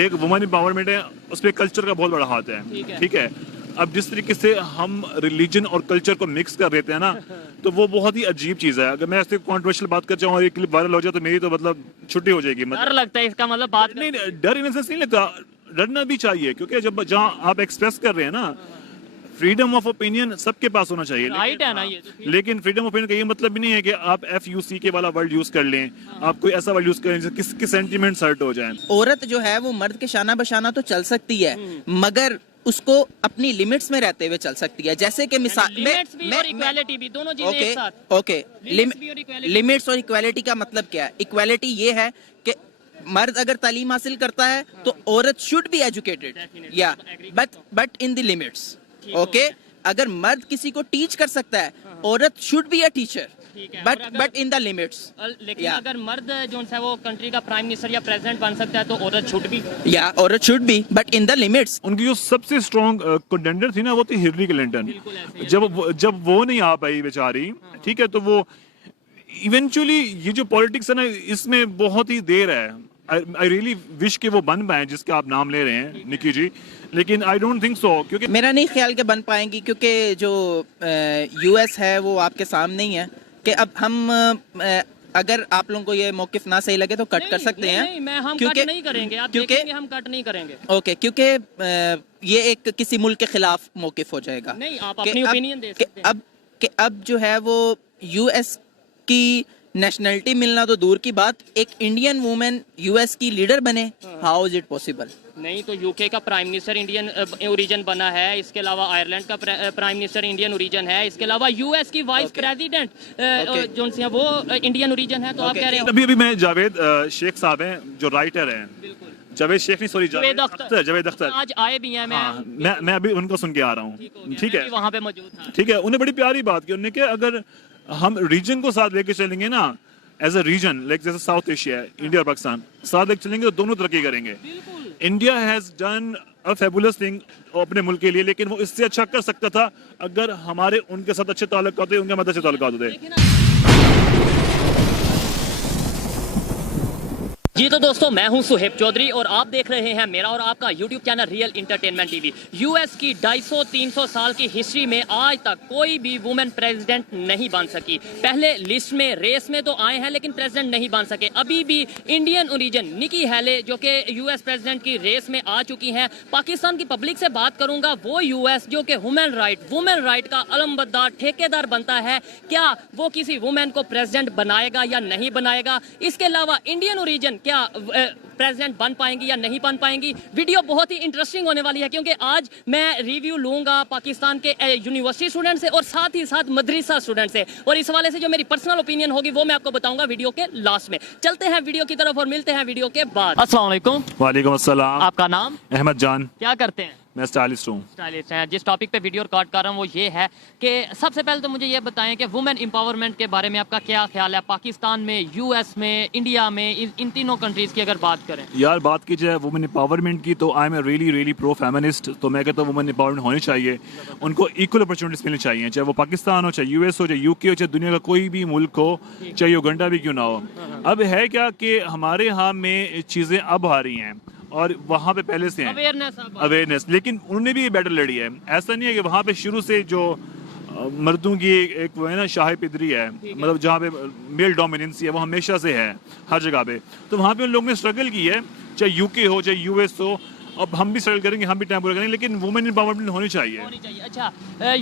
एक women empowerment है, उसमें कल्चर का बहुत बड़ा हाथ है, ठीक है। अब जिस तरीके से हम रिलीजन और कल्चर को मिक्स कर देते हैं ना, तो वो बहुत ही अजीब चीज है। अगर मैं ऐसे कॉन्ट्रोवर्शियल बात कर चाहूँ और एक क्लिप वायरल हो जाए तो मेरी तो मतलब छुट्टी हो जाएगी। डर लगता है इसका मतलब बात नहीं, डर इन सेंस नहीं लगता, डरना भी चाहिए, क्योंकि जब जहाँ आप एक्सप्रेस कर रहे हैं ना, फ्रीडम ऑफ ओपिनियन सबके पास होना चाहिए। राइट है ना ये तो। लेकिन फ्रीडम ऑफ ओपिनियन का ये मतलब भी नहीं है कि आप FUCK वाला वर्ड यूज कर लें, आप कोई ऐसा वर्ड यूज करें जिससे किसके सेंटिमेंट्स हर्ट हो जाएं। औरत जो है वो मर्द के शाना बशाना तो चल सकती है, मगर उसको अपनी लिमिट्स में रहते हुए चल सकती है। जैसे कि मिसाल लिमिट्स भी और इक्वालिटी भी दोनों चीजें एक साथ। ओके, लिमिट्स और इक्वालिटी का मतलब क्या है? इक्वालिटी ये है कि मर्द अगर तालीम हासिल करता है तो औरत शुड बी एजुकेटेड, या but in the limits. Okay, अगर मर्द किसी को टीच कर सकता है, औरत should be a teacher, but in the limits. लेकिन अगर मर्द जो है वो कंट्री का प्राइम मिनिस्टर या प्रेसिडेंट बन सकता है तो औरत शुड भी, या औरत should be, but in the limits. उनकी जो सबसे स्ट्रॉन्ग कंटेंडर थी ना, वो थी हिलरी क्लिंटन। जब वो नहीं आ पाई बेचारी, ठीक है, तो वो इवेंचुअली ये जो पॉलिटिक्स है ना, इसमें बहुत ही देर है। आई रियली विश कि वो बन पाए जिसका आप नाम ले रहे हैं निकी जी, लेकिन आई डोंट थिंक सो, क्योंकि मेरा नहीं ख्याल के बन पाएंगी, क्योंकि जो US है वो आपके सामने ही है कि अब हम अगर आप लोगों को ये मौकिफ ना सही लगे तो कट कर सकते हैं। नहीं, हम कट नहीं करेंगे, आप देखेंगे हम कट नहीं करेंगे। ओके, क्योंकि ये एक किसी मुल्क के खिलाफ मौकिफ हो जाएगा। नहीं, आप अपनी ओपिनियन दे सकते हैं। अब जो है वो US की नेशनलिटी मिलना तो दूर की बात, एक इंडियन वुमेन US की लीडर बने, हाउ इज इट पॉसिबल? नहीं, तो UK का प्राइम मिनिस्टर इंडियन ओरिजिन बना है, इसके अलावा आयरलैंड का प्राइम मिनिस्टर इंडियन ओरिजिन है, इसके अलावा US की वाइस प्रेसिडेंट जो है वो इंडियन ओरिजिन है। तो आप कह रहे हैं अभी मैं जावेद शेख साहब हैं जो राइटर हैं, जावेद शेख नहीं, सॉरी जावेद अख्तर आज आए भी हैं। मैं अभी उनको सुन के आ रहा हूँ, ठीक है, वहाँ पे मौजूद था, ठीक है। उन्हें बड़ी प्यारी बात की, उन्होंने कहा अगर हम रीजन को साथ लेके चलेंगे ना, एज अ रीजन, लाइक जैसे साउथ एशिया है, इंडिया और पाकिस्तान साथ लेके चलेंगे तो दोनों तरक्की करेंगे। India has done a fabulous thing अपने मुल्क के लिए, लेकिन वो इससे अच्छा कर सकता था अगर हमारे उनके साथ अच्छे ताल्लुकात होते, उनके मदद से ताल्लुकात होते। जी तो दोस्तों, मैं हूं सुहेब चौधरी और आप देख रहे हैं मेरा और आपका YouTube channel real entertainment TV। US की 250-300 साल की हिस्ट्री में आज तक कोई भी वुमेन प्रेसिडेंट नहीं बन सकी। पहले लिस्ट में, रेस में तो आए हैं, लेकिन प्रेसिडेंट नहीं बन सके। अभी भी इंडियन ओरिजिन निकी हैले जो कि US प्रेसिडेंट की रेस में आ चुकी हैं। पाकिस्तान की पब्लिक से बात करूंगा, वो US जो कि वुमेन राइट का अलमबरदार ठेकेदार बनता है, क्या वो किसी वुमेन को प्रेसिडेंट बनाएगा या नहीं बनाएगा? इसके अलावा इंडियन ओरिजिन क्या प्रेसिडेंट बन पाएंगी या नहीं बन पाएंगी? वीडियो बहुत ही इंटरेस्टिंग होने वाली है, क्योंकि आज मैं रिव्यू लूंगा पाकिस्तान के यूनिवर्सिटी स्टूडेंट से और साथ ही साथ मदरसा स्टूडेंट से, और इस वाले से जो मेरी पर्सनल ओपिनियन होगी वो मैं आपको बताऊंगा वीडियो के लास्ट में। चलते हैं वीडियो की तरफ और मिलते हैं वीडियो के बाद। अस्सलाम वालेकुम। वालेकुम अस्सलाम। आपका नाम? अहमद जान। क्या करते हैं? मैं स्टाइलिस्ट हूँ। स्टाइलिस्ट हैं। जिस टॉपिक पे वीडियो रिकॉर्ड कर रहा हूँ वो ये है कि सबसे पहले तो मुझे ये बताएं कि वुमेन एम्पावरमेंट के बारे में आपका क्या ख्याल है, पाकिस्तान में, US में, इंडिया में, इन तीनों कंट्रीज की अगर बात करें। यार बात की जाए वुमेन एम्पावरमेंट की तो I am really pro feminist. तो मैं कहता हूँ वुमेन एम्पावरमेंट होनी चाहिए, उनको इक्वल अपॉर्चुनिटीज मिलनी चाहिए, चाहे वो पाकिस्तान हो, चाहे US हो, चाहे UK हो, चाहे दुनिया का कोई भी मुल्क हो, चाहे युगांडा भी क्यों ना हो। अब है क्या कि हमारे यहाँ में चीज़ें अब आ रही हैं और वहाँ पे पहले से हैं अवेयरनेस, लेकिन उन्होंने भी ये बैटल लड़ी है। ऐसा नहीं है कि वहाँ पे शुरू से जो मर्दों की एक वो है ना शाही पिदरी है, मतलब जहाँ पे मेल डोमिनेंसी है वो हमेशा से है हर जगह पे। तो वहाँ पे उन लोगों ने स्ट्रगल की है, चाहे UK हो चाहे US हो। अब हम भी स्ट्रगल करेंगे, हम भी टाइम पूरा करेंगे, लेकिन वुमेन एम्पावरमेंट होनी चाहिए। अच्छा,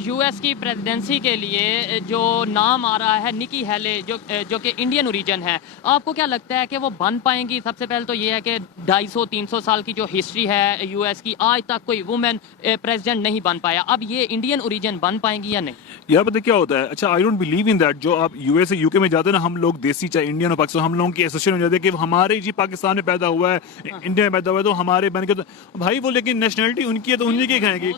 US की प्रेसिडेंसी के लिए जो नाम आ रहा है निकी हैले जो कि इंडियन ओरिजिन है, आपको क्या लगता है कि वो बन पाएंगी? सबसे पहले तो ये है कि 250-300 साल की जो हिस्ट्री है US की, आज तक कोई वुमेन प्रेसिडेंट नहीं बन पाया। अब ये इंडियन ओरिजिन बन पाएंगी या नहीं? यार पता क्या होता है, अच्छा I don't believe in that. जो आप US UK में जाते हैं ना, हम लोग देसी चाहे इंडियन और पाकिस्तान, हम लोगों की एसोसिएशन हो जाती है कि हमारे जी पाकिस्तान में पैदा हुआ है, इंडिया में पैदा हुआ है, तो हमारे बन के तो भाई वो, लेकिन नेशनलिटी उनकी है तो उन्हीं की खाएंगी।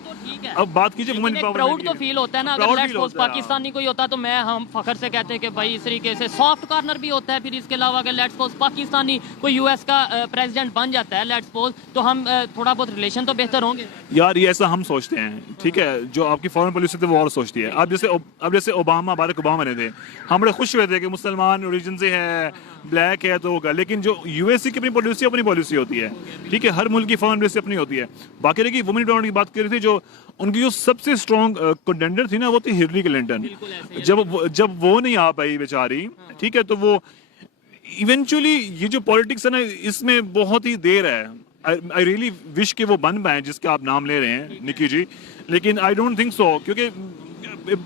अब बात कीजिए वुमेन एम्पावरमेंट, प्राउड तो फील होता है ना, अगर लेट्स सपोज पाकिस्तानी कोई होता तो हम फखर से कहते हैं कि भाई इस तरीके से सॉफ्ट कॉर्नर भी होता है। फिर इसके अलावा अगर लेट्स सपोज पाकिस्तानी कोई US का प्रेसिडेंट बन जाता है लेट्स सपोज, तो हम थोड़ा बहुत रिलेशन तो बेहतर होंगे। यार ये ऐसा हम सोचते हैं, ठीक है, जो आपकी फॉरेन पॉलिसी थी वो और सोचती है। अब जैसे बाराक ओबामा ने थे, हम बड़े खुश हुए थे कि मुसलमान ओरिजिन से है ब्लैक है तो होगा, लेकिन जो यूएसए की अपनी पॉलिसी होती है, ठीक है, हर मुल्क की फॉरेन पॉलिसी अपनी होती है। बाकी रही वुमेन एम्पावरमेंट की बात कर रही थी, जो उनकी जो सबसे स्ट्रॉन्ग कंटेंडर थी ना, वो थी हिलरी क्लिंटन। जब वो नहीं आ पाई बेचारी, ठीक है, तो वो इवेंचुअली ये जो पॉलिटिक्स है ना, इसमें बहुत ही देर है। आई रियली विश कि वो बन पाए जिसका आप नाम ले रहे हैं निकी जी, लेकिन आई डोंट थिंक सो, क्योंकि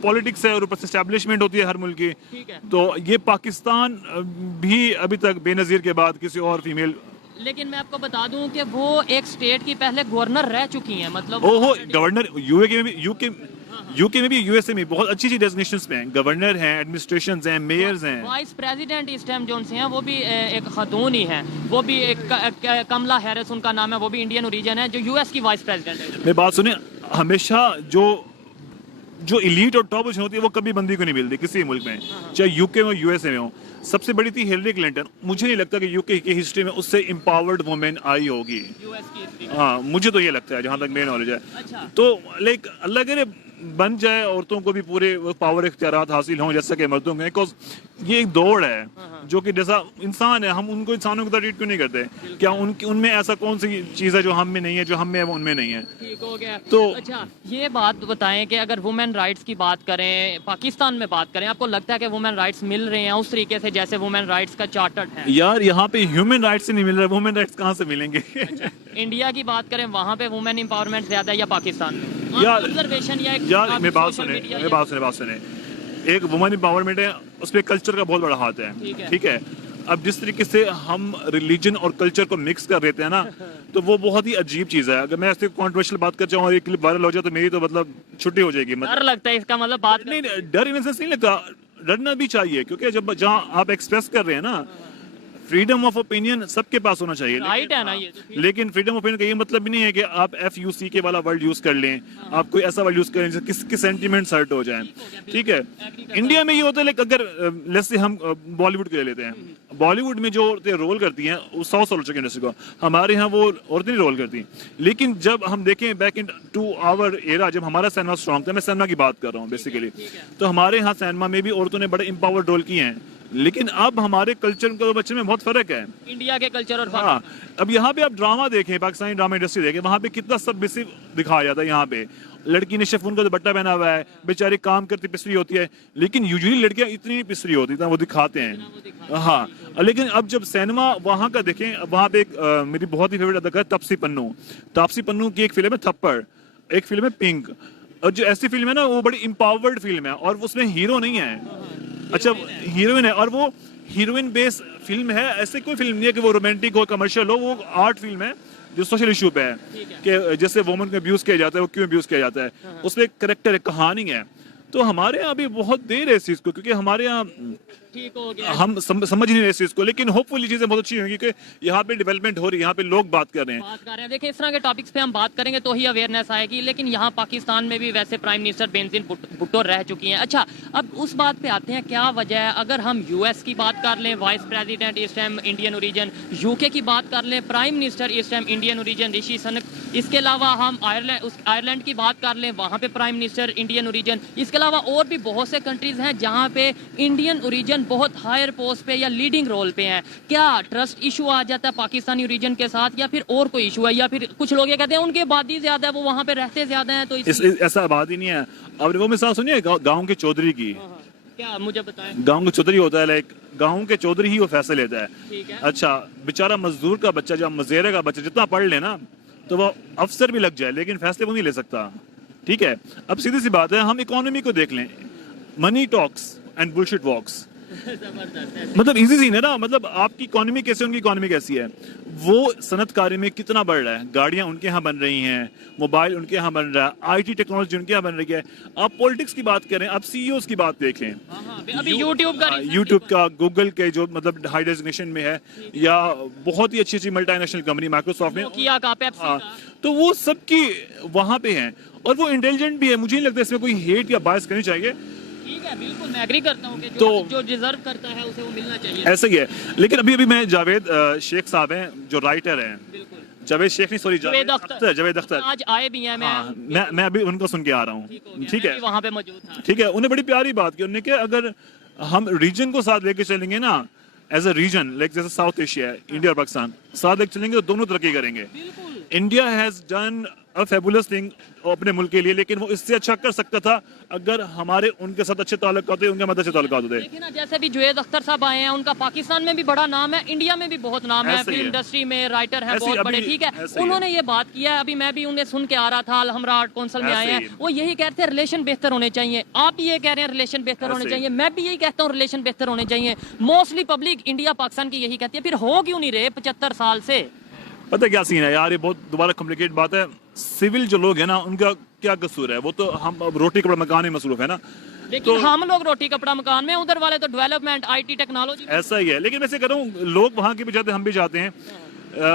पॉलिटिक्स है और ऊपर से एस्टैब्लिशमेंट होती है हर मुल्क की। तो ये पाकिस्तान भी अभी तक बेनजीर के बाद किसी और फीमेल। लेकिन मैं आपको बता दूं कि वो एक स्टेट की पहले गवर्नर रह चुकी हैं, मतलब ओहो, गवर्नर यूके में भी यूएसए में बहुत अच्छी डेजिग्नेशंस पे हैं, गवर्नर हैं, एडमिनिस्ट्रेशंस हैं, मेयर्स हैं। वाइस प्रेसिडेंट इस टाइम जो हैं वो भी एक खातून ही हैं, वो भी एक कमला हैरिस उनका नाम है, वो भी इंडियन ओरिजिन है, जो यूएस की वाइस प्रेसिडेंट है। मेरी बात सुनिए, हमेशा जो इलीट और टॉप होती है वो कभी बंदी को नहीं मिलती किसी मुल्क में, चाहे यूके में यूएसए में हो। सबसे बड़ी थी हिलरी क्लिंटन। मुझे नहीं लगता कि यूके की हिस्ट्री में उससे एम्पावर्ड वुमेन आई होगी। हाँ, मुझे तो ये लगता है, जहाँ तक मेरी नॉलेज है। अच्छा। तो लाइक अल्लाह करे बन जाए, औरतों को भी पूरे पावर इख्तियारात हासिल हों जैसे कि मर्दों में, बिकॉज ये एक दौड़ है जो कि जैसा इंसान है, हम उनको इंसानों की तरह ट्रीट क्यों नहीं करते? क्या उनमें ऐसा कौन सी चीज़ है जो हम में नहीं है, जो हम में है वो उनमें नहीं है? ठीक हो गया। तो अच्छा, ये बात बताएं कि अगर वुमेन राइट्स की बात करें, पाकिस्तान में बात करें, आपको लगता है कि वुमेन राइट्स मिल रहे हैं उस तरीके से जैसे वुमेन राइट्स का चार्टर्ड है? यार, यहाँ पे ह्यूमन राइट्स नहीं मिल रहा, वुमेन राइट्स कहाँ से मिलेंगे? अच्छा, इंडिया की बात करें, वहाँ पे वुमेन एम्पावरमेंट ज्यादा है या पाकिस्तान में? यार, ऑब्जर्वेशन या यार मेरी बात सुने, एक वुमेन एम्पावरमेंट है, उसमें कल्चर का बहुत बड़ा हाथ है, ठीक है। अब जिस तरीके से हम रिलीजन और कल्चर को मिक्स कर देते हैं ना, तो वो बहुत ही अजीब चीज है। अगर मैं ऐसे कॉन्ट्रोवर्शियल बात कर चाहूँ और एक क्लिप वायरल हो जाए तो मेरी तो मतलब छुट्टी हो जाएगी। डर लगता है इसका मतलब बात नहीं, डर इन सेंस नहीं लगता, डरना भी चाहिए, क्योंकि जब जहाँ आप एक्सप्रेस कर रहे हैं ना, फ्रीडम ऑफ ओपिनियन सबके पास होना चाहिए, राइट है ना ये तो। लेकिन फ्रीडम ऑफ ओपिनियन का ये मतलब भी नहीं है कि आप FUCK वाला वर्ड यूज कर लें, आप कोई ऐसा वर्ड यूज करें जिससे किसके सेंटिमेंट्स हर्ट हो जाएं, ठीक है। इंडिया में ये होता है, लाइक अगर लेट्स से हम बॉलीवुड को ले लेते हैं, बॉलीवुड में जो औरतें रोल करती हैं वो 100 साल हो चुके इंडस्ट्री को, हमारे यहाँ वो औरतें नहीं रोल करती। लेकिन जब हम देखें back in to our era, जब हमारा सिनेमा स्ट्रॉन्ग था, मैं सिनेमा की बात कर रहा हूँ बेसिकली, तो हमारे यहाँ सिनेमा में भी औरतों ने बड़े एम्पावर्ड रोल किए हैं। लेकिन अब हमारे कल्चर के बच्चे में बहुत फर्क है, इंडिया के कल्चर और हाँ। अब यहाँ पे आप ड्रामा देखें, पाकिस्तानी ड्रामा इंडस्ट्री देखें, वहाँ पे कितना सबमिसिव दिखाया जाता है। यहाँ पे लड़की ने शिफॉन का दुपट्टा पहना हुआ है, बेचारी काम करती पिसरी होती है, लेकिन यूजुअली लड़कियां इतनी पिसरी होती है वो दिखाते हैं, हाँ। लेकिन अब जब सिनेमा वहाँ का देखें, वहाँ पे एक मेरी बहुत ही फेवरेट अदाकार तापसी पन्नू की एक फिल्म है थप्पड़, एक फिल्म है पिंक, और जो ऐसी फिल्म है ना वो बड़ी एम्पावर्ड फिल्म है, और उसमें हीरो नहीं है, अच्छा हीरोइन है, और वो हीरोइन बेस फिल्म है। ऐसे कोई फिल्म नहीं है कि वो रोमांटिक हो, कमर्शियल हो, वो आर्ट फिल्म है जो सोशल इशू पे है कि जैसे वुमेन को अब्यूज किया जाता है, वो क्यों अब्यूज किया जाता है, उसमें एक करेक्टर है, कहानी है। तो हमारे यहाँ भी बहुत देर है इस चीज को, क्योंकि हमारे यहाँ ठीक हो गया, हम समझ नहीं रहे इस चीज को, लेकिन होपफुली चीजें बहुत अच्छी होंगी कि यहाँ पे डेवलपमेंट हो रही है, यहाँ पे लोग बात कर रहे हैं। देखिए, इस तरह के टॉपिक्स पे हम बात करेंगे तो ही अवेयरनेस आएगी, लेकिन यहाँ पाकिस्तान में भी वैसे प्राइम मिनिस्टर बेनजीर भुट्टो रह चुकी हैं। अच्छा, अब उस बात पे आते हैं, क्या वजह है? अगर हम यूएस की बात कर लें, वाइस प्रेसिडेंट इस टाइम इंडियन ओरिजिन, यूके की बात कर लें, प्राइम मिनिस्टर इस time Indian origin Rishi Sunak, इसके अलावा हम आयरलैंड की बात कर लें, वहाँ पे प्राइम मिनिस्टर इंडियन ओरिजिन, इसके अलावा और भी बहुत से कंट्रीज हैं जहाँ पे इंडियन ओरिजिन बहुत हायर पोस्ट पे या लीडिंग रोल पे हैं। क्या ट्रस्ट इशू आ जाता है पाकिस्तानी ओरिजिन के साथ, या फिर और कोई इशू है, या फिर कुछ लोग ये कहते हैं उनकी आबादी ज्यादा है, वो वहाँ पे रहते ज्यादा हैं, तो ऐसा आबादी नहीं है। अब वो मिसाल सुनिए गाँव के चौधरी की, क्या मुझे बताएं। गाँव का चौधरी होता है, लाइक गाँव के चौधरी ही वो फैसले लेता है, ठीक है। अच्छा, बेचारा मजदूर का बच्चा, जब मजेरे का बच्चा जितना पढ़ ले ना, तो वो अफसर भी लग जाए, लेकिन फैसले वो नहीं ले सकता, ठीक है। अब सीधी सी बात है, हम इकोनॉमी को देख लें, मनी टॉक्स एंड बुलशिट वॉक्स, मतलब इजी सीन है ना। मतलब आपकी इकोनॉमी कैसे, उनकी इकोनॉमी कैसी है, वो सनतकारी में कितना बढ़ रहा है, गाड़ियां उनके यहाँ बन रही हैं, मोबाइल उनके यहाँ बन रहा है, IT टेक्नोलॉजी उनके यहाँ बन रही है। आप पॉलिटिक्स की बात करें, आप CEOs की बात देखें, अभी यूट्यूब का, गूगल के जो मतलब हाई डेजिग्नेशन में है, या बहुत ही अच्छी अच्छी मल्टीनेशनल कंपनी माइक्रोसॉफ्ट में, तो वो सबकी वहां पे हैं, और वो इंटेलिजेंट भी है। मुझे नहीं लगता इसमें कोई हेट या बायस करनी चाहिए। ठीक है, बिल्कुल मैं एग्री करता हूं कि जो डिजर्व करता है उसे वो मिलना चाहिए, ऐसा ही है। लेकिन अभी मैं जावेद शेख साहब हैं जो राइटर हैं, जावेद शेख नहीं, सॉरी जावेद अख्तर आज आए भी हैं। मैं अभी उनको सुन के आ रहा हूँ, ठीक है, वहाँ पे मौजूद था, ठीक है। उन्हें बड़ी प्यारी बात की उन्होंने कि अगर हम रीजन को साथ लेके चलेंगे ना, एज अ रीजन, लाइक जैसे साउथ एशिया है, इंडिया और पाकिस्तान साथ लेके चलेंगे तो दोनों तरक्की करेंगे। India has done a fabulous thing अपने मुल्क के लिए, लेकिन वो इससे अच्छा कर सकता था अगर हमारे उनके साथ अच्छे ताल्लुक होते, उनके मदद अच्छे ताल्लुक होते। देखिए ना, जैसे भी जुवेद अख्तर साहब आए हैं, उनका पाकिस्तान में भी बड़ा नाम है, इंडिया में भी बहुत नाम है, ऐसे ही फिल्म है। इंडस्ट्री में राइटर हैं ऐसे ही बहुत बड़े, अभी ठीक है। ऐसे ही उन्होंने ये बात किया है, अभी मैं भी उन्हें सुन के आ रहा था, हमरा आर्ट काउंसिल में आए ऐसे हैं, ही। वो यही कहते हैं रिलेशन बेहतर होने चाहिए। आप ये कह रहे हैं रिलेशन बेहतर होने ऐसे ही। चाहिए, मैं भी यही कहता हूँ रिलेशन बेहतर होने चाहिए। मोस्टली पब्लिक इंडिया पाकिस्तान की यही कहती है, फिर हो क्यों नहीं रहे 75 साल से? पता है क्या सीन है यार, ये बहुत दोबारा कॉम्प्लिकेट बात है। सिविल जो लोग हैं ना, उनका क्या कसूर है? वो तो हम अब रोटी कपड़ा मकान में मसरूफ है ना, लेकिन हम लोग रोटी कपड़ा मकान में, उधर वाले तो डेवलपमेंट, आईटी, टेक्नोलॉजी। ऐसा ही है। लेकिन वैसे कह रहा हूँ, लोग वहाँ के भी जाते हैं, हम भी जाते हैं।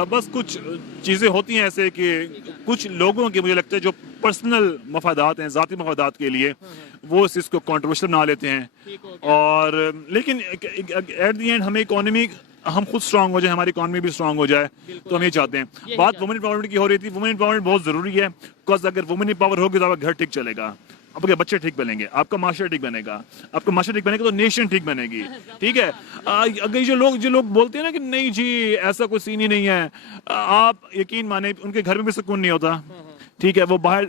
बस कुछ चीज़ें होती हैं ऐसे कि कुछ लोगों के, मुझे लगता है जो पर्सनल मफादात हैं, ज़ाती मफादात के लिए वो इस चीज़ को कंट्रोवर्शियल बना लेते हैं। और लेकिन एट द एंड हमें इकोनॉमी, हम खुद स्ट्रांग हो जाए, हमारी इकोनॉमी भी स्ट्रांग हो जाए, तो हम ये चाहते हैं। बात वुमेन एम्पावरमेंट की हो रही थी, वुमेन एम्पावरमेंट बहुत ज़रूरी है, बिकॉज अगर वुमेन एम्पावर होगी तो आपका घर ठीक चलेगा, आपके बच्चे ठीक बनेंगे, आपका माशरा ठीक बनेगा, आपका माशरा ठीक बनेगा तो नेशन ठीक बनेगी, ठीक है। अगर जो लोग बोलते हैं ना कि नहीं जी ऐसा कोई सीन ही नहीं है, आप यकीन माने उनके घर में भी सुकून नहीं होता, ठीक है। वो बाहर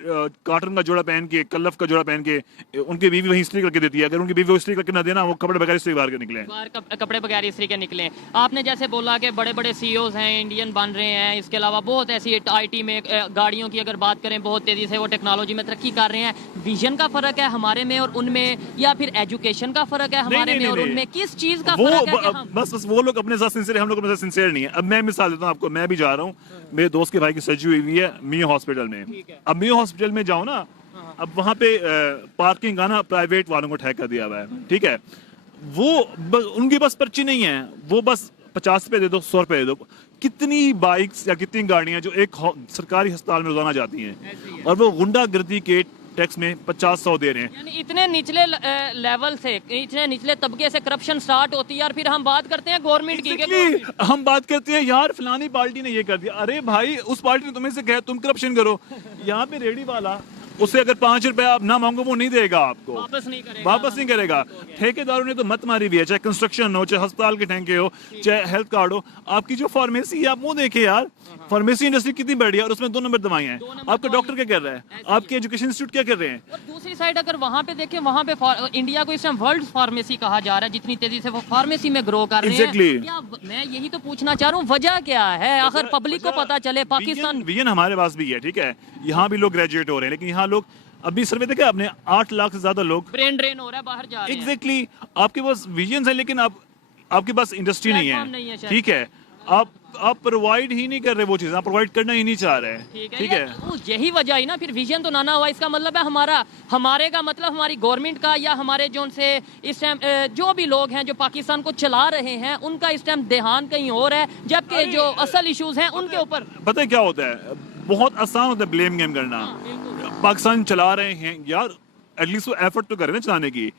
कार्टन का जोड़ा पहन के, कल्लफ का जोड़ा पहन के उनकी बीवी वहीं इस्त्री करके देती है, अगर उनकी बीवी इस्त्री करके ना देना, वो कपड़े बगैर इस्त्री बाहर के निकले, कपड़े बगैर इस्त्री के निकले। आपने जैसे बोला कि बड़े बड़े सीईओज हैं, इंडियन बन रहे हैं, इसके अलावा बहुत ऐसी आईटी में, गाड़ियों की अगर बात करें, बहुत तेजी से वो टेक्नोलॉजी में तरक्की कर रहे हैं। विजन का फर्क है हमारे में और उनमें, या फिर एजुकेशन का फर्क है हमारे में और उनमें? किस चीज का फर्क है कि हम... बस वो लोग अपने साथ सिंसियर है, हम लोग अपने साथ सिंसियर नहीं है। अब मैं मिसाल देता हूँ आपको, मैं भी जा रहा हूँ, मेरे दोस्त के भाई की सर्जरी हुई है मियो हॉस्पिटल में। अब मियो हॉस्पिटल में जाओ ना, अब वहाँ पे पार्किंग का ना प्राइवेट वालों को ठेका दिया हुआ है, ठीक है। वो उनकी बस पर्ची नहीं है, वो बस 50 रुपए दे दो, 100 रुपए दे दो। कितनी बाइक्स या कितनी गाड़ियां जो एक सरकारी अस्पताल में रोजाना जाती हैं, और वो गुंडागर्दी के टैक्स में 50-100 दे रहे हैं। यानी इतने निचले लेवल से, इतने निचले तबके से करप्शन स्टार्ट होती है, और फिर हम बात करते हैं गवर्नमेंट की। हम बात करते हैं यार फलानी पार्टी ने ये कर दिया, अरे भाई उस पार्टी ने तुम्हें से कहा तुम करप्शन करो। यहाँ पे रेडी वाला, उससे अगर 5 रुपए आप ना मांगो वो नहीं देगा आपको, वापस नहीं करेगा। ठेकेदारों ने तो मत मारी भी है, चाहे कंस्ट्रक्शन हो, चाहे अस्पताल के ठेके हो, चाहे हेल्थ कार्ड हो। आपकी जो फार्मेसी है, आप वो देखे यार, फार्मेसी इंडस्ट्री कितनी बड़ी है और उसमें 2 नंबर दवाइयां हैं। आपका डॉक्टर क्या कर रहा है, आपके एजुकेशन इंस्टीट्यूट क्या कर रहे हैं? और दूसरी साइड अगर वहाँ पे देखें, वहाँ पे इंडिया को इस टाइम वर्ल्ड फार्मेसी कहा जा रहा है, जितनी तेजी से वो फार्मेसी में ग्रो कर रहे हैं। क्या, मैं यही तो पूछना चाह रहा हूँ, वजह क्या है? अगर पब्लिक को पता चले, पाकिस्तान विजन हमारे पास भी है, ठीक है, यहाँ भी लोग ग्रेजुएट हो रहे हैं, लेकिन यहाँ लोग अभी सर्वे देखा आपने, 8 लाख से ज्यादा लोग ब्रेन ड्रेन हो रहा है, बाहर जा रहे हैं। एग्जैक्टली, आपके पास विजन है लेकिन आपके पास इंडस्ट्री नहीं है, ठीक है। आप प्रोवाइड ही नहीं कर रहे वो चीज, आप प्रोवाइड करना ही नहीं चाह रहे, ठीक है। यही वजह ही ना, फिर विजन तो ना हुआ। इसका मतलब है हमारे का मतलब हमारी गवर्नमेंट का, या हमारे जो से इस टाइम जो भी लोग हैं जो पाकिस्तान को चला रहे हैं, उनका इस टाइम ध्यान कहीं और है, जबकि जो असल इश्यूज हैं उनके ऊपर। पता है क्या होता है, बहुत आसान होता है ब्लेम गेम करना। पाकिस्तान चला रहे हैं यार, एटलीस्ट वो एफर्ट तो करें ना चलाने की।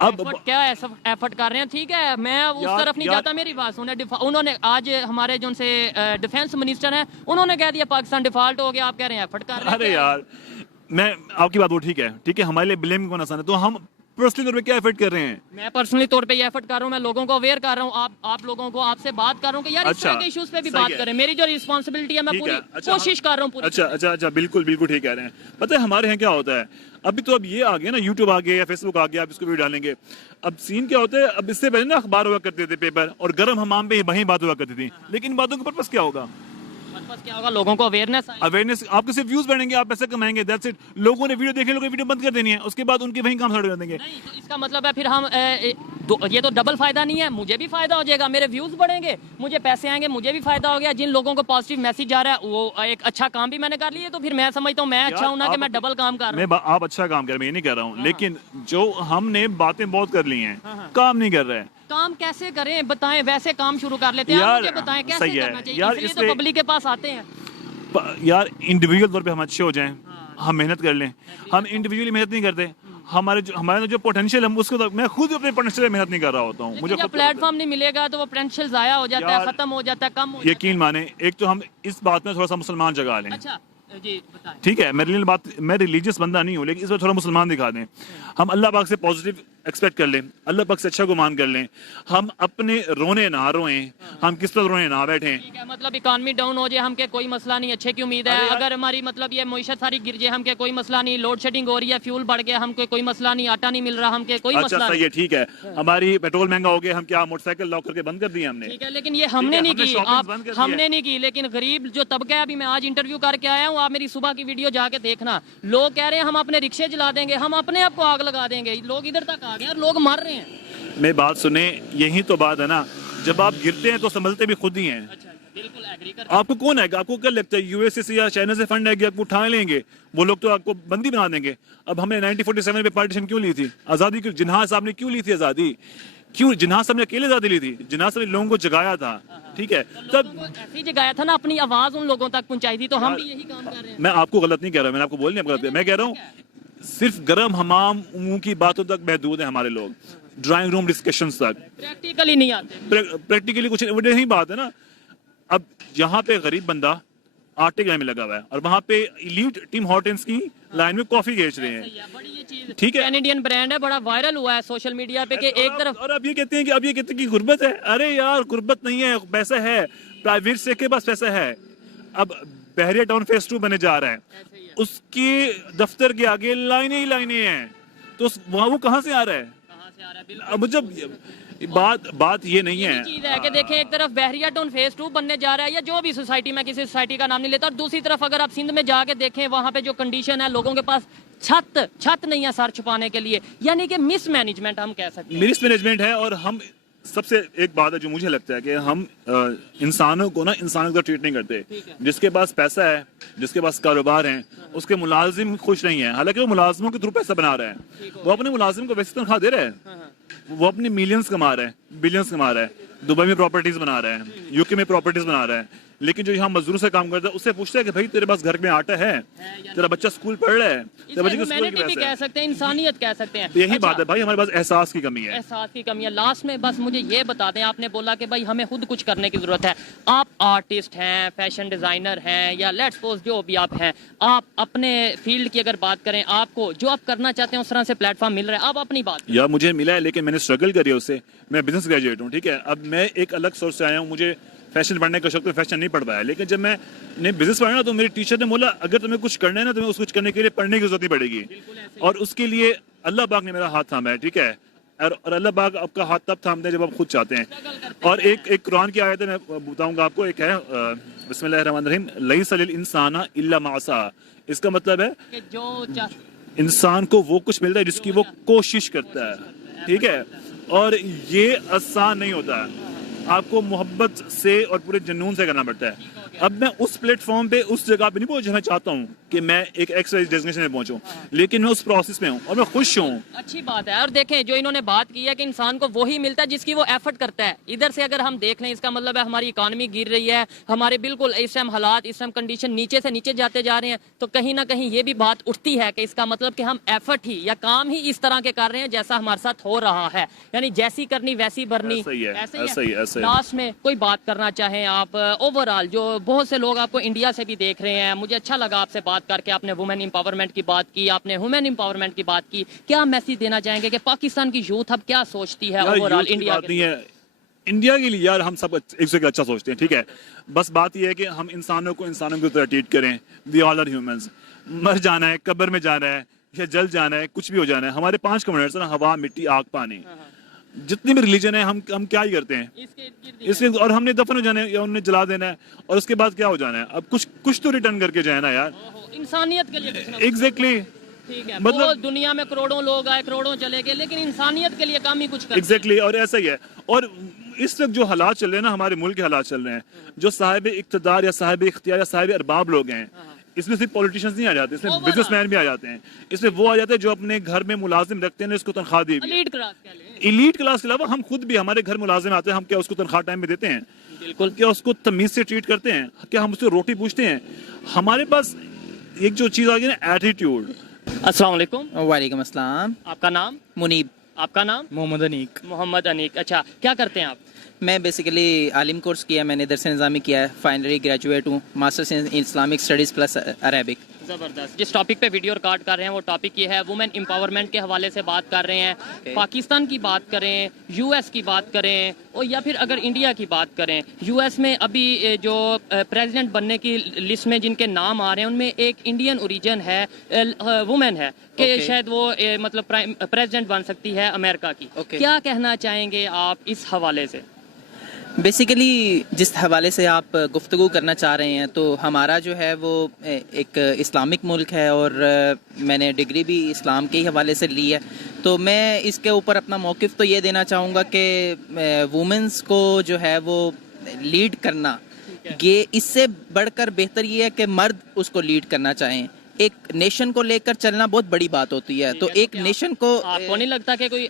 अब क्या ऐसा एफर्ट कर रहे हैं, ठीक है, मैं उस तरफ नहीं जाता, मेरी बात सुने। उन्होंने आज हमारे जो से डिफेंस मिनिस्टर हैं, उन्होंने कह दिया पाकिस्तान डिफॉल्ट हो गया, आप कह रहे हैं एफर्ट कर रहे हैं। अरे यार, मैं आपकी बात वो ठीक है, हमारे लिए ब्लेम कौन आसान है, तो हम पर्सनली तौर पे क्या एफर्ट कर रहे हैं? मैं पर्सनली तौर पे ये एफर्ट कर रहा हूँ, मैं लोगों को अवेयर कर रहा हूँ, आप लोगों को, आपसे बात कर रहा हूँ कि यार इस तरह के इश्यूज पे भी बात करें। मेरी जो रिस्पांसिबिलिटी है, मैं पूरी कोशिश कर रहा हूँ। अच्छा, बिल्कुल ठीक कह रहे हैं। पता है हमारे यहाँ क्या होता है, अभी तो अब ये आ गया ना, यूट्यूब आ गया या फेसबुक आ गया, आप इसको वीडियो डालेंगे। अब सीन क्या होता है, अब इससे पहले ना अखबार हुआ करते थे, पेपर, और गर्म हमाम पे वही बात हुआ करती थी, लेकिन बातों का पर्पस क्या होगा? क्या होगा, लोगों को अवेयरनेस आपके सिर्फ व्यूज बढ़ेंगे, आप पैसे कमाएंगे, दैट्स इट। लोगों ने वीडियो देखे, लोगों ने वीडियो बंद कर देनी है, उसके बाद उनके वही काम स्टार्ट कर देंगे। नहीं, तो इसका मतलब है फिर हम ये तो डबल फायदा नहीं है, मुझे भी फायदा हो जाएगा, मेरे व्यूज बढ़ेंगे, मुझे पैसे आएंगे, मुझे भी फायदा हो गया। जिन लोगों को पॉजिटिव मैसेज जा रहा है, वो एक अच्छा काम भी मैंने कर लिया, तो फिर मैं समझता हूँ मैं अच्छा हूं ना कि मैं डबल काम कर रहा हूँ। आप अच्छा काम कर रहे हैं, मैं ये नहीं कह रहा हूँ, लेकिन जो हमने बातें बहुत कर ली हैं, काम नहीं कर रहे हैं। काम कैसे करें बताएं, वैसे काम शुरू कर लेते हैं, मुझे बताएं कैसे करना चाहिए, इसलिए तो पब्लिक के पास आते हैं। यार इंडिविजुअल तौर पे हम अच्छे हो जाएं, हम मेहनत कर लें। हम इंडिविजुअली मेहनत नहीं करते, हमारे जो पोटेंशियल हम उसको, मैं खुद अपने पोटेंशियल मेहनत नहीं कर रहा होता हूँ। मुझे प्लेटफॉर्म नहीं मिलेगा तो वो पोटेंशियल जाया हो जाता है, खत्म हो जाता है, कम हो यकीन माने, एक तो हम इस बात में थोड़ा सा मुसलमान जगा लें। अच्छा जी, बताएं। ठीक है, मैं रिलीजियस बंदा नहीं हूँ, लेकिन इस बार थोड़ा मुसलमान दिखा दें। हम अल्लाह पाक से पॉजिटिव एक्सपेक्ट कर लें, अल्लाह पाक से अच्छा गुमान कर लें, हम अपने रोने ना रोएं, हम किस पर रोने ना बैठें। ठीक है, मतलब इकॉनमी डाउन हो जाए हमके कोई मसला नहीं, अच्छे की उम्मीद है। अगर हमारी मतलब ये मईशत सारी गिर जाए हमके कोई मसला नहीं, लोड शेडिंग हो रही है, फ्यूल बढ़ गया हमके कोई मसला नहीं, आटा नहीं मिल रहा हमके कोई अच्छा मसला सही नहीं। है, ठीक है, हमारी पेट्रोल महंगा हो गया, हम क्या मोटरसाइकिल लॉक करके बंद कर दिए हमने? ठीक है, लेकिन ये हमने नहीं हमने की, shopping आप बंद कर दी हमने है। नहीं की, लेकिन गरीब जो तबका है, अभी मैं आज इंटरव्यू करके आया हूँ, आप मेरी सुबह की वीडियो जाके देखना, लोग कह रहे हैं हम अपने रिक्शे जला देंगे, हम अपने आप को आग लगा देंगे, लोग इधर तक आ गए और लोग मर रहे हैं। मेरी बात सुने, यही तो बात है ना, जब आप गिरते हैं तो संभलते भी खुद ही हैं। अच्छा, बिल्कुल एग्री कर। आपको कौन है, आपको क्या लगता है यूएसए से या चाइना से फंड है कि आपको उठा लेंगे? वो लोग तो आपको बंदी बना देंगे। अब हमने 1947 में पार्टीशन क्यों ली थी, आजादी क्यों, जिन्ना साहब ने क्यों ली थी आजादी? क्यों जिन्ना साहब ने अकेले आजादी ली थी? जिन्ना साहब ने लोगों को जगाया था, ठीक है, तब ऐसे ही जगाया था ना, अपनी आवाज उन लोगों तक पहुंचाई थी, तो हम भी यही काम कर रहे हैं। मैं आपको गलत नहीं कह रहा, मैंने आपको बोल नहीं गलत है, मैं कह रहा हूँ सिर्फ गर्म हमाम मुंह की बातों तक महदूद है हमारे लोग, ड्राइंग रूम डिस्कशंस तक प्रैक्टिकली नहीं आते। प्रैक्टिकली कुछ नहीं बात है ना। अब यहाँ पे गरीब बंदा आटे गले में लगा हुआ है और वहाँ पे इलीट टिम हॉर्टन्स की लाइन में कॉफी बेच रहे हैं, बड़ी ये चीज ठीक है, कैनेडियन ब्रांड है, बड़ा वायरल हुआ है सोशल मीडिया पे कि एक तरफ। और अब ये कहते हैं कि गुर्बत है। अरे यार गुर्बत नहीं है, पैसा है, प्राइवेट से के पास पैसा है। अब बहरिया टाउन फेज 2 बने जा रहा है, उसके दफ्तर के आगे लाइनें ही लाइनें हैं, तो वहाँ वो कहाँ से आ रहा है? कहाँ से आ रहा है? बिल्कुल। अब जब बात ये नहीं है, चीज है कि देखें, एक तरफ बहरिया टाउन फेज 2 बनने जा रहा है, या जो भी सोसाइटी में, किसी सोसाइटी का नाम नहीं लेता, और दूसरी तरफ अगर आप सिंध में जाके देखें, वहाँ पे जो कंडीशन है, लोगों के पास छत नहीं है सर छुपाने के लिए, यानी कि मिसमैनेजमेंट हम कह सकते हैं। मिसमैनेजमेंट है। और हम सबसे एक बात है जो मुझे लगता है कि हम इंसानों को ना इंसानों का ट्रीट नहीं करते। जिसके पास पैसा है, जिसके पास कारोबार है, उसके मुलाजिम खुश नहीं है, हालांकि वो मुलाजिमों के थ्रू पैसा बना रहा है, वो अपने मुलाजिम को वैसे तनख्वाह दे रहा है, वो अपने मिलियंस कमा रहा है, बिलियंस कमा रहा है, दुबई में प्रॉपर्टीज बना रहा है, यूके में प्रॉपर्टीज बना रहा है, लेकिन जो यहाँ मजदूर से काम करता है उससे पूछता है कि भाई तेरे पास घर में आटा है, तेरा बच्चा स्कूल पढ़ रहा है, तेरे बच्चे को स्कूल की ह्यूमैनिटी भी पैसा कह है। सकते हैं, इंसानियत कह सकते हैं। यही बात है भाई, हमारे पास एहसास की कमी है। एहसास की कमी है। लास्ट में बस मुझे ये बता दें, आपने बोला कि भाई हमें खुद कुछ करने की जरूरत है। आप आर्टिस्ट हैं, फैशन डिजाइनर हैं, या लेट्स सपोज जो भी आप हैं, आप अपने फील्ड की अगर बात करें, आपको जो आप करना चाहते हैं उस तरह से प्लेटफॉर्म मिल रहा है, आप अपनी बात या मुझे मिला है, लेकिन मैंने स्ट्रगल करी है उससे। मैं बिजनेस ग्रेजुएट हूँ, ठीक है, अब मैं एक अलग सोर्स से आया हूँ, मुझे फैशन पढ़ने का शौक, तो फैशन नहीं पढ़ पाया, लेकिन जब मैंने बिजनेस पढ़ा ना, तो मेरे टीचर ने बोला अगर तुम्हें कुछ करना है ना, तुम्हें उस कुछ करने के लिए पढ़ने की जरूरत नहीं पड़ेगी, और उसके लिए अल्लाह पाक ने मेरा हाथ थामा है, ठीक है, और अल्लाह पाक आपका हाथ तब थामते हैं जब आप खुद चाहते हैं। और एक कुरान की आयत है, मैं बताऊंगा आपको, एक है बिस्मिल्लाहिर्रहमानिर्रहीम, लैसा लिल इंसाना इल्ला मा सा। इसका मतलब है कि जो इंसान को वो कुछ मिलता है जिसकी वो कोशिश करता है, ठीक है, और ये आसान नहीं होता है, आपको मोहब्बत से और पूरे जुनून से करना पड़ता है। अब मैं उस प्लेटफॉर्म पे, उस जगह पे नहीं पहुंच, मैं चाहता हूँ कि मैं एक एक्सरसाइज डेस्टिनेशन में पहुंचूं, लेकिन मैं उस प्रोसेस में हूँ और मैं खुश हूँ। अच्छी बात है। और देखें, जो इन्होंने बात की है कि इंसान को वही मिलता है जिसकी वो एफर्ट करता है। इधर से अगर हम देख लें, इसका मतलब है हमारी इकॉनमी गिर रही है, हमारे बिल्कुल इस टाइम हालात, इस टाइम कंडीशन नीचे से नीचे जाते जा रहे हैं, तो कहीं ना कहीं ये भी बात उठती है कि इसका मतलब कि हम एफर्ट ही या काम ही इस तरह के कर रहे हैं जैसा हमारे साथ हो रहा है, यानी जैसी करनी वैसी भरनी। ऐसा ही है, ऐसे ऐसा ही है। लास्ट में कोई बात करना चाहें आप ओवरऑल, जो बहुत से लोग आपको इंडिया से भी देख रहे हैं, मुझे अच्छा लगा आपसे बात करके, आपने वुमेन एम्पावरमेंट की बात की, आपने वुमेन एम्पावरमेंट की बात की, क्या मैसेज देना चाहेंगे कि पाकिस्तान की यूथ अब क्या सोचती है ओवरऑल इंडिया के लिए? इंडिया के लिए यार हम सब एक से अच्छा सोचते हैं, ठीक है, बस बात यह है कि हम इंसानों को इंसानों की तरह ट्रीट करें। वी ऑल आर ह्यूमंस, मर जाना है, कब्र में जाना है या जल जाना है, कुछ भी हो जाना है, हमारे 5 कंपोनेंट्स हैं, हवा, मिट्टी, आग, पानी, जितनी भी रिलीजन है हम क्या ही करते हैं इसके, और हमने दफन हो जाना है या उन्हें जला देना है, और उसके बाद क्या हो जाना है? अब कुछ तो रिटर्न करके जाए ना यार, इंसानियत के लिए। एग्जैक्टली, ठीक है, मतलब मतलब दुनिया में करोड़ों लोग आए, करोड़ों चले गए, लेकिन इंसानियत के लिए काम ही कुछ कर। एग्जैक्टली, और ऐसा ही है। और इस वक्त जो हालात चल रहे हैं ना, हमारे मुल्क के हालात चल रहे हैं, जो साहिब इख्तियार या साहिब इख्तियार या साहिब अरबाब लोग हैं, इसमें सिर्फ पॉलिटिशियंस नहीं आ जाते, इसमें बिजनेसमैन भी आ जाते हैं, इसमें वो आ जाते हैं जो अपने घर में मुलाजिम रखते हैं, इसको तनख्वाह दी। एलीट क्लास के अलावा हम खुद भी, हमारे घर मुलाजिम आते हैं, हम क्या उसको तनख्वाह टाइम में देते हैं? बिल्कुल। क्या उसको तमीज से ट्रीट करते हैं? क्या हम उससे रोटी पूछते हैं? हमारे पास एक जो चीज आ गई ना, एटीट्यूड। अस्सलाम वालेकुम। वालेकुम अस्सलाम। आपका नाम? मुनीब। आपका नाम? मोहम्मद अनीक। मोहम्मद अनीक। अच्छा, क्या करते हैं आप? मैं बेसिकली आलिम कोर्स किया, मैंने दरस निज़ामी किया है, फाइनली ग्रेजुएट हूँ, masters in Islamic studies plus Arabic. जबरदस्त। जिस टॉपिक पे वीडियो रिकॉर्ड कर रहे हैं वो टॉपिक ये है वुमेन एम्पावरमेंट के हवाले से बात कर रहे हैं। पाकिस्तान की बात करें, यूएस की बात करें, और या फिर अगर इंडिया की बात करें, यूएस में अभी जो प्रेसिडेंट बनने की लिस्ट में जिनके नाम आ रहे हैं उनमें एक इंडियन ओरिजिन है, वुमेन है कि शायद वो मतलब प्रेसिडेंट बन सकती है अमेरिका की। क्या कहना चाहेंगे आप इस हवाले से? बेसिकली जिस हवाले से आप गुफ्तगू करना चाह रहे हैं, तो हमारा जो है वो एक इस्लामिक मुल्क है और मैंने डिग्री भी इस्लाम के ही हवाले से ली है। तो मैं इसके ऊपर अपना मौक़िफ़ तो ये देना चाहूँगा कि वुमेंस को जो है वो लीड करना, ये इससे बढ़कर बेहतर ये है कि मर्द उसको लीड करना चाहें। एक नेशन को लेकर चलना बहुत बड़ी बात होती है। तो एक नेशन को, आपको नहीं लगता कि कोई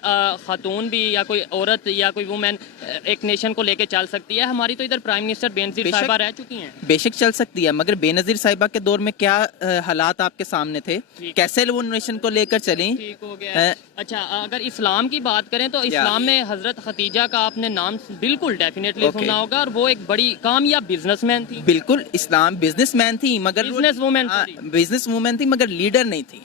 खातून भी या कोई औरत या कोई वुमेन एक नेशन को लेकर चल सकती है? हमारी तो इधर प्राइम मिनिस्टर बेनजीर साहिबा रह चुकी हैं। बेशक चल सकती है, मगर बेनजीर साहिबा के दौर में क्या हालात आपके सामने थे, कैसे वो नेशन को लेकर चली? ठीक हो गया। अच्छा, अगर इस्लाम की बात करें तो इस्लाम में हजरत खतीजा का आपने नाम बिल्कुल डेफिनेटली सुना होगा, और वो एक बड़ी कामयाब बिजनेसमैन थी। बिल्कुल, इस्लाम बिजनेसमैन थी, मगर बिजनेस वुमेन थी, मगर लीडर नहीं थी,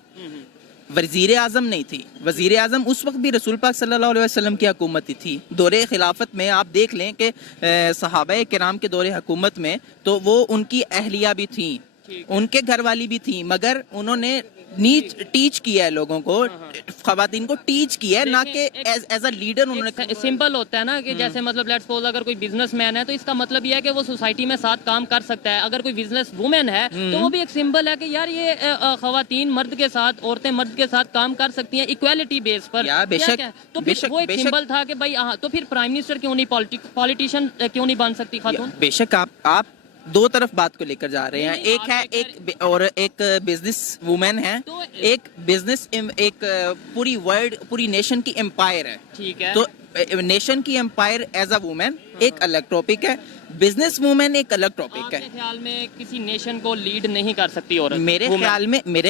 वजीर आजम नहीं थी। वजीर आजम उस वक्त भी रसूल पाक सल्लल्लाहु अलैहि वसल्लम की हुकूमत थी। दौरे खिलाफत में आप देख लें कि सहाबा किराम के दौरे हुकूमत में तो वो उनकी अहलिया भी थी, उनके घर वाली भी थी, मगर उन्होंने टीच किया है लोगों को, खवातीन को टीच किया है, ना कि एज अ लीडर उन्होंने। सिंपल होता है ना कि जैसे मतलब लेट्स सपोज अगर कोई बिजनेसमैन है तो इसका मतलब यह है कि वो सोसाइटी में साथ काम कर सकता है। अगर कोई बिजनेस वुमेन है तो वो भी एक सिंबल है कि यार ये खवातीन मर्द के साथ, औरतें मर्द के साथ काम कर सकती हैं इक्वालिटी बेस पर। बेशक, तो फिर वो एक सिंबल था कि भाई तो फिर प्राइम मिनिस्टर क्यों नहीं, पॉलिटिशियन क्यों नहीं बन सकती खातून? बेशक आप दो तरफ बात को लेकर जा रहे हैं। एक है एक बिजनेस वुमेन है, एक बिजनेस, एक पूरी वर्ल्ड, पूरी नेशन की एम्पायर है। ठीक है। तो नेशन की एम्पायर एज अ वुमेन एक अलग टॉपिक है, बिजनेस वुमेन एक अलग टॉपिक है। आपके ख्याल में किसी नेशन को लीड नहीं कर सकती औरत? मेरे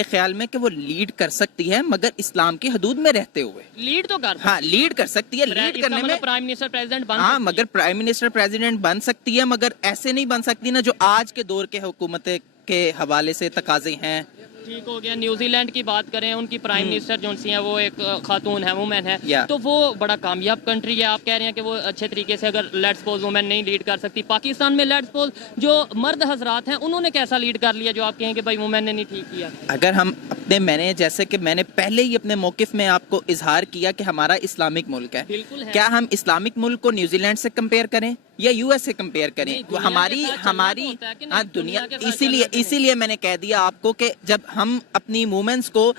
ख्याल में कि वो लीड कर सकती है, मगर इस्लाम की हदूद में रहते हुए। लीड तो कर, हाँ, लीड कर सकती है। लीड करने में प्राइम मिनिस्टर प्रेसिडेंट बन, हाँ, मगर प्राइम मिनिस्टर प्रेसिडेंट बन सकती है, मगर ऐसे नहीं बन सकती ना जो आज के दौर के हुकूमत के हवाले से तकाजे हैं। ठीक हो गया। न्यूजीलैंड की बात करें, उनकी प्राइम मिनिस्टर जो सी है वो एक खातून है, वुमेन है, तो वो बड़ा कामयाब कंट्री है। आप कह रहे हैं कि वो अच्छे तरीके से अगर लेट्स सपोज वुमेन नहीं लीड कर सकती। पाकिस्तान में लेट्स सपोज जो मर्द हजरात हैं उन्होंने कैसा लीड कर लिया जो आप कहें कि भाई वुमेन ने नहीं ठीक किया? अगर हम मैंने पहले ही अपने मौकिफ में आपको इजहार किया कि हमारा इस्लामिक मुल्क है, क्या हम इस्लामिक मुल्क को न्यूजीलैंड से कंपेयर करें या यूएस से कंपेयर करें? हमारी दुनिया, इसीलिए मैंने कह दिया आपको कि जब हम अपनी वुमेन्स को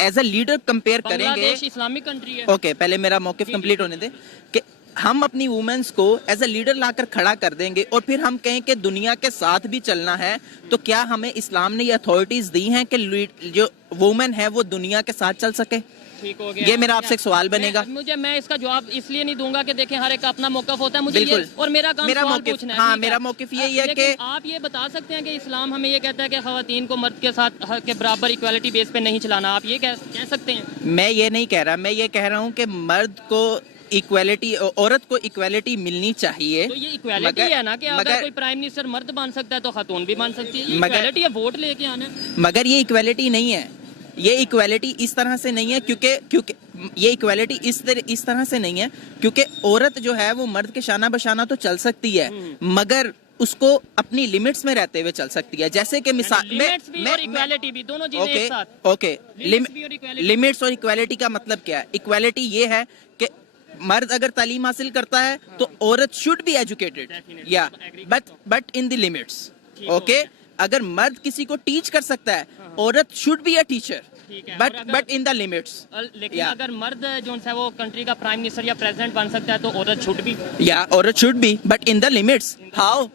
एज अ लीडर कंपेयर करेंगे, इस्लामिक कंट्री है। ओके, पहले मेरा मौकिफ कंप्लीट होने दे कि हम अपनी वुमेन्स को एज अ लीडर लाकर खड़ा कर देंगे और फिर हम कहें कि दुनिया के साथ भी चलना है, तो क्या हमें इस्लाम ने ये अथॉरिटीज दी हैं कि जो वुमेन है वो दुनिया के साथ चल सके? ठीक हो गया। ये मेरा आपसे एक सवाल बनेगा। मैं इसका जवाब इसलिए नहीं दूंगा कि देखें हर एक का अपना मौक़िफ़ होता है, मुझे ये, और मेरा काम सवाल पूछना है। हाँ, मेरा मौक़िफ़ यही है कि आप ये बता सकते हैं कि इस्लाम हमें ये कहता है कि ख़वातीन को मर्द के साथ के बराबर इक्वालिटी बेस पे नहीं चलाना, आप ये कह सकते हैं? मैं ये नहीं कह रहा, मैं ये कह रहा हूँ कि मर्द को इक्वालिटी, औरत को इक्वालिटी मिलनी चाहिए। तो ये इक्वालिटी है ना कि अगर कोई प्राइम मिनिस्टर मर्द बन सकता है तो खातून भी बन सकती है। ये इक्वालिटी है, वोट लेके आना। मगर ये इक्वालिटी नहीं है, ये इक्वालिटी इस तरह से नहीं है, क्योंकि ये इक्वालिटी इस तरह से नहीं है क्योंकि औरत जो है वो मर्द के शाना बशाना तो चल सकती है, मगर उसको अपनी लिमिट्स में रहते हुए चल सकती है। जैसे कि मिसाल लिमिट्स और इक्वालिटी का मतलब क्या है? इक्वालिटी ये है कि मर्द अगर तालीम हासिल करता है तो औरत शुड बी एजुकेटेड, या but in the limits. Okay, अगर मर्द किसी को टीच कर सकता है, औरत should be a teacher, but in the limits. लेकिन अगर मर्द जो है वो कंट्री का प्राइम मिनिस्टर या प्रेसिडेंट बन सकता है तो औरत शुड भी, औरत should be, but in the limits. How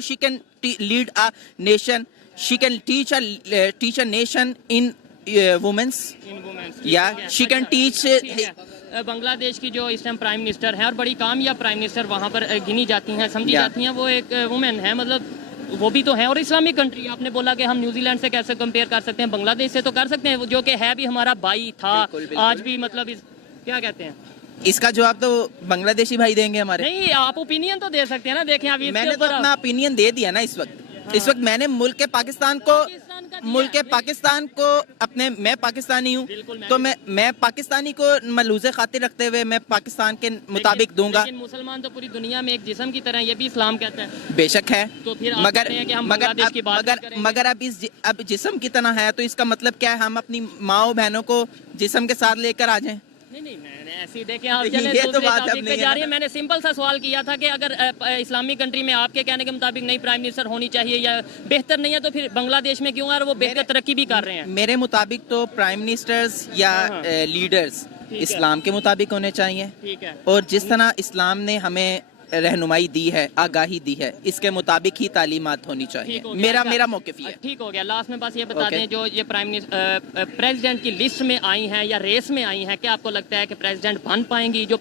she can lead a nation, she can teach a nation in women's, या शी कैन टीच। बांग्लादेश की जो इस टाइम प्राइम मिनिस्टर है और बड़ी कामयाब प्राइम मिनिस्टर वहाँ पर गिनी जाती हैं, समझी जाती हैं, वो एक वुमेन है, मतलब वो भी तो है। और इस्लामिक कंट्री, आपने बोला कि हम न्यूजीलैंड से कैसे कंपेयर कर सकते हैं, बांग्लादेश से तो कर सकते हैं, जो कि है भी हमारा भाई था। बिल्कुल। आज भी मतलब क्या कहते हैं, इसका जवाब तो बांग्लादेशी भाई देंगे हमारे। नहीं, आप ओपिनियन तो दे सकते हैं ना। देखें अभी मैंने तो अपना ओपिनियन दे दिया ना इस वक्त। इस वक्त मैंने मुल्क पाकिस्तान को अपने, मैं पाकिस्तानी हूँ तो मैं पाकिस्तानी को मलूज़े खातिर रखते हुए मैं पाकिस्तान के मुताबिक दूंगा। लेकिन मुसलमान तो पूरी दुनिया में एक जिस्म की तरह, ये भी इस्लाम कहता है। बेशक है, तो फिर आप कहते हैं कि हम बांग्लादेश की बात करेंगे। मगर अब जिस्म की तरह है तो इसका मतलब क्या है, हम अपनी माओ बहनों को जिस्म के साथ लेकर आ जाएं? नहीं, मैंने ऐसी देखे आप चले ये तो दूसरे बात टॉपिक अब पे नहीं जा है रही है। मैंने सिंपल सा सवाल किया था कि अगर इस्लामी कंट्री में आपके कहने के मुताबिक नई प्राइम मिनिस्टर होनी चाहिए या बेहतर नहीं है तो फिर बांग्लादेश में क्यों आ रहा है? वो बेहतर तरक्की भी कर रहे हैं। मेरे मुताबिक तो प्राइम मिनिस्टर्स या लीडर्स इस्लाम के मुताबिक होने चाहिए, ठीक है। और जिस तरह इस्लाम ने हमें रहनुमाई दी है, आगाही दी है, इसके मुताबिक ही तालीमात होनी चाहिए। ठीक हो गया। मेरा मौक़िफ़ ये है। ठीक हो गया। लास्ट में बस ये बता दें, जो ये प्रेसिडेंट की लिस्ट में आई हैं या रेस में आई हैं, क्या आपको लगता है कि प्रेसिडेंट बन पाएंगी? जो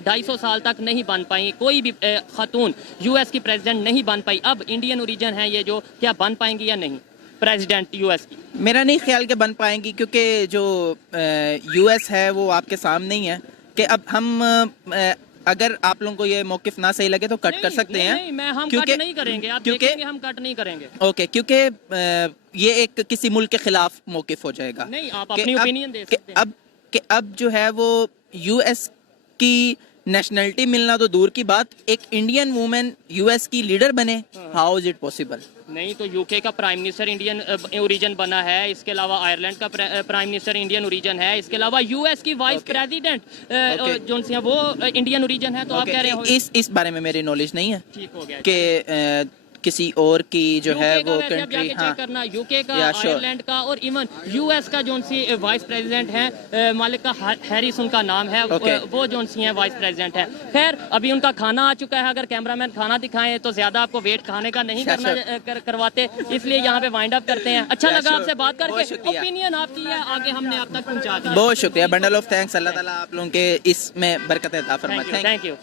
250 साल तक नहीं बन पाई, कोई भी खातून यूएस की प्रेसिडेंट नहीं बन पाई, अब इंडियन ओरिजिन है ये, जो क्या बन पाएंगी या नहीं प्रेसिडेंट यूएस की? मेरा नहीं ख्याल के बन पाएंगी, क्योंकि जो यूएस है वो आपके सामने ही है कि अब हम अगर आप लोगों को ये मौकिफ ना सही लगे तो कट कर सकते हैं। नहीं, हम क्योंकि कट नहीं करेंगे, आप देखेंगे हम कट नहीं करेंगे। ओके, क्योंकि ये एक किसी मुल्क के खिलाफ मौकिफ हो जाएगा। नहीं, आप अपनी ओपिनियन दे सकते हैं। अब जो है वो यूएस की नेशनलिटी मिलना तो दूर की बात, एक इंडियन वुमेन यूएस की लीडर बने, हाउ इज इट पॉसिबल? नहीं, तो यूके का प्राइम मिनिस्टर इंडियन ओरिजिन बना है, इसके अलावा आयरलैंड का प्राइम मिनिस्टर इंडियन ओरिजिन है, इसके अलावा यूएस की वाइस प्रेसिडेंट जो वो इंडियन ओरिजिन है। तो आप कह रहे हो इस बारे में मेरी नॉलेज नहीं है। ठीक हो गया कि किसी और की जो है वो कंट्री, हाँ, करना यूके का, आयरलैंड का और इवन यूएस का जो सी वाइस प्रेसिडेंट है, मालिका हैरिस उनका नाम है, वो जो सी है वाइस प्रेसिडेंट है। खैर, अभी उनका खाना आ चुका है, अगर कैमरामैन खाना दिखाएं तो ज्यादा आपको वेट खाने का नहीं करवाते, इसलिए यहाँ पे वाइंड अप करते हैं। अच्छा लगा आपसे बात करके, ओपिनियन आपकी है, आगे हमने आप तक पहुँचा दिया। बहुत शुक्रिया, बंडल ऑफ थैंक्स। अल्लाह ताला आप लोगों के इसमें बरकत अता फरमाए। Thank you.